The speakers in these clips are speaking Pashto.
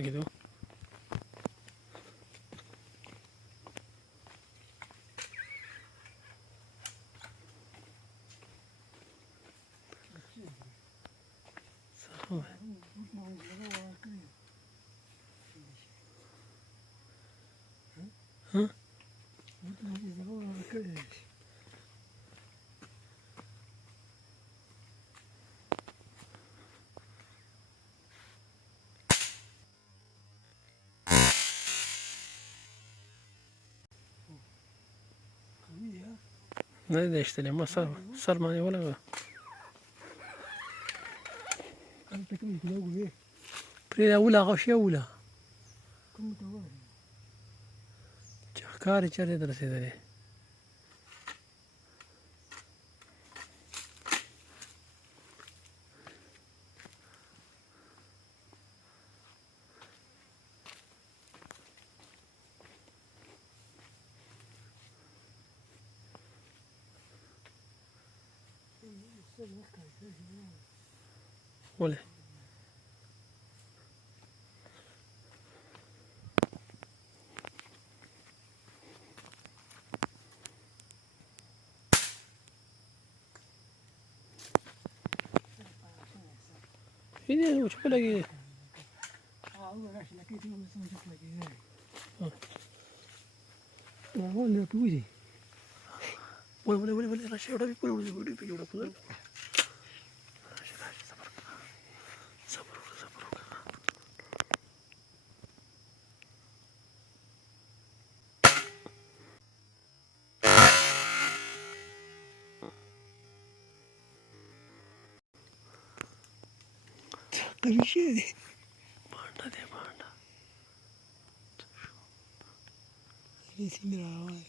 كده ها نه داشته ما سر ماني ولا بريدا ولا غشيا ولا ښکاري چېرته ته رسېدلی ولې ini وش بلاقي ولا راشي ولا بيقول ولا بيقول صبر طيب شيء باندا دي باندا ليش نراوي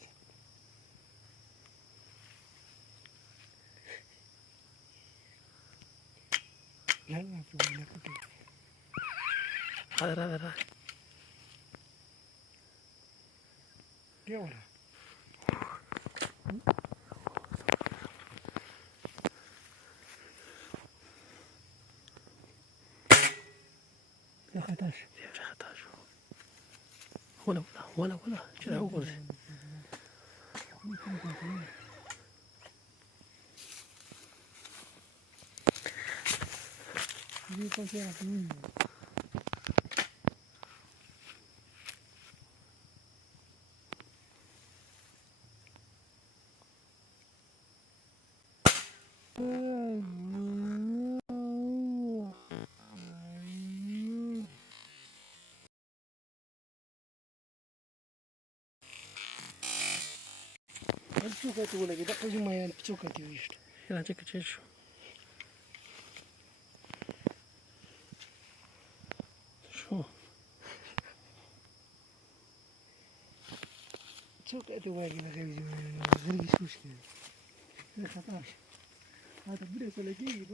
لا لا هذا يا ورا يا خطاش ولا شنو اقول الشوكة ولا كده قصدي ما ينبتوكة تيجي لا تكتشف شو شوكة تواجه غير يسوس كده خطاش هذا بدأ سلكي